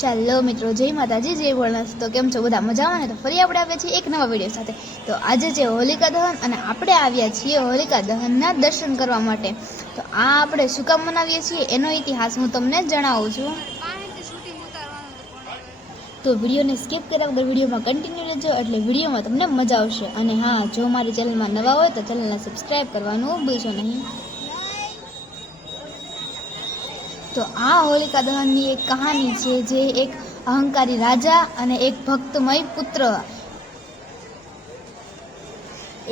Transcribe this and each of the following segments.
ચાલો મિત્રો, જય માતાજી, જય ભોળાનાથ। તો કેમ છો બધા? મજામાં ને? તો ફરી આપણે આવ્યા છીએ એક નવા વિડીયો સાથે। તો આજે છે હોલિકા દહન અને આપણે આવ્યા છીએ હોલિકા દહનના દર્શન કરવા માટે। તો આ આપણે શું કામ મનાવીએ છીએ એનો ઇતિહાસ હું તમને જણાવું છું। તો વિડીયોને સ્કીપ કર્યા વગર વિડીયોમાં કન્ટિન્યુ રહેજો, એટલે વિડીયોમાં તમને મજા આવશે। અને હા, જો મારી ચેનલમાં નવા હોય તો ચેનલને સબસ્ક્રાઈબ કરવાનું ભૂલશો નહીં। તો આ હોલિકા દહનની એક કહાની છે, જે એક અહંકારી રાજા અને એક ભક્તમય પુત્ર,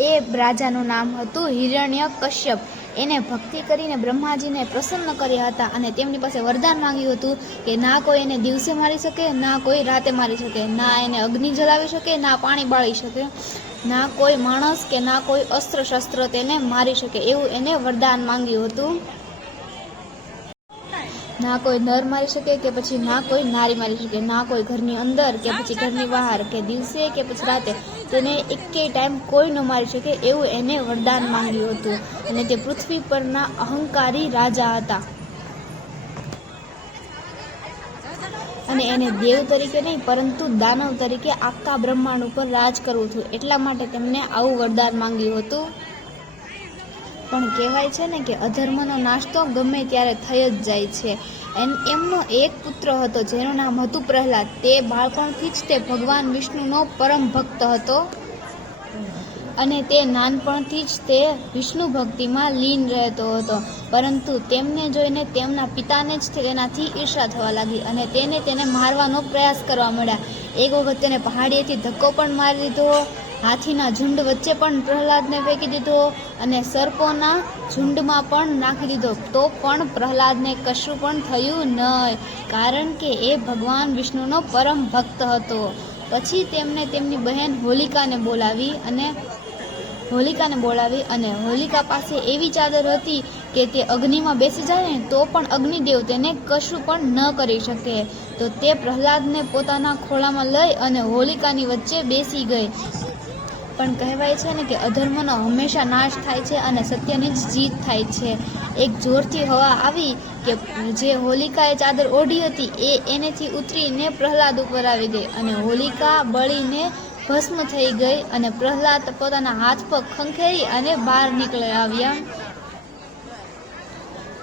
એ રાજાનું નામ હતું હિરણ્યકશ્યપ। એને ભક્તિ કરીને બ્રહ્માજીને પ્રસન્ન કર્યા હતા અને તેમની પાસે વરદાન માંગ્યું હતું કે ના કોઈ એને દિવસે મારી શકે, ના કોઈ રાતે મારી શકે, ના એને અગ્નિ જલાવી શકે, ના પાણી બાળી શકે, ના કોઈ માણસ કે ના કોઈ અસ્ત્ર શસ્ત્ર તેને મારી શકે, એવું એને વરદાન માંગ્યું હતું। ના કોઈ નર મારી શકે કે પછી ના કોઈ નારી મારી શકે, ના કોઈ ઘરની અંદર કે પછી ઘરની બહાર, કે દિવસે કે પછી રાતે તેને એકેય ટાઈમ કોઈ ન મારી શકે, એવું એને વરદાન માંગ્યું હતું। અને તે પૃથ્વી પરના અહંકારી રાજા હતા અને એને દેવ તરીકે નહીં પરંતુ દાનવ તરીકે આખા બ્રહ્માંડ ઉપર રાજ કરવું હતું, એટલા માટે તેમને આવું વરદાન માંગ્યું હતું। પણ કહેવાય છે ને કે અધર્મનો નાશ તો ગમે ત્યારે થઈ જ જાય છે। એમનો એક પુત્ર હતો જેનું નામ હતું પ્રહલાદ। તે બાળપણથી જ તે ભગવાન વિષ્ણુનો પરમ ભક્ત હતો અને તે નાનપણથી જ તે વિષ્ણુ ભક્તિમાં લીન રહેતો હતો। પરંતુ તેમને જોઈને તેમના પિતાને જ તેનાથી ઈર્ષા થવા લાગી અને તેને મારવાનો પ્રયાસ કરવા મળ્યા। એક વખત તેને પહાડીએથી ધક્કો પણ મારી દીધો, હાથીના ઝુંડ વચ્ચે પણ પ્રહલાદને ફેંકી દીધો અને સર્પોના ઝુંડમાં પણ નાખી દીધો, તો પણ પ્રહલાદને કશું પણ થયું નહીં, કારણ કે એ ભગવાન વિષ્ણુનો પરમ ભક્ત હતો। પછી તેમને તેમની બહેન હોલિકાને બોલાવી અને હોલિકા પાસે એવી ચાદર હતી કે તે અગ્નિમાં બેસી જાય ને તો પણ અગ્નિદેવ તેને કશું પણ ન કરી શકે। તો તે પ્રહલાદને પોતાના ખોળામાં લઈ અને હોલિકાની વચ્ચે બેસી ગઈ। પણ કહેવાય છે ને કે અધર્મનો હંમેશા નાશ થાય છે અને સત્યની જ જીત થાય છે। એક જોરથી હવા આવી કે જે હોલિકાએ ચાદર ઓઢી હતી એ એનેથી ઉતરીને પ્રહલાદ ઉપર આવી ગઈ અને હોલિકા બળીને ભસ્મ થઈ ગઈ અને પ્રહલાદ પોતાના હાથ પગ ખંખેરી અને બહાર નીકળી આવ્યા।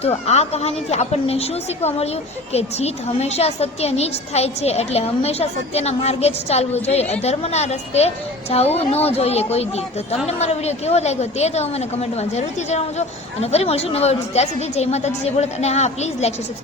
તો આ કહાનીથી આપણને શું શીખવા મળ્યું કે જીત હંમેશા સત્યની જ થાય છે, એટલે હંમેશા સત્યના માર્ગે જ ચાલવું જોઈએ, અધર્મના રસ્તે જવું ન જોઈએ કોઈ દી। તો તમને મારો વિડીયો કેવો લાગ્યો તે તો મને કમેન્ટમાં જરૂરથી જણાવજો અને ફરી મળશું નવા વિડીયો। ત્યાં સુધી જય માતાજી, જય ભોળાનાથ અને હા, પ્લીઝ લાઈક, શેર, સબસ્ક્રાઇબ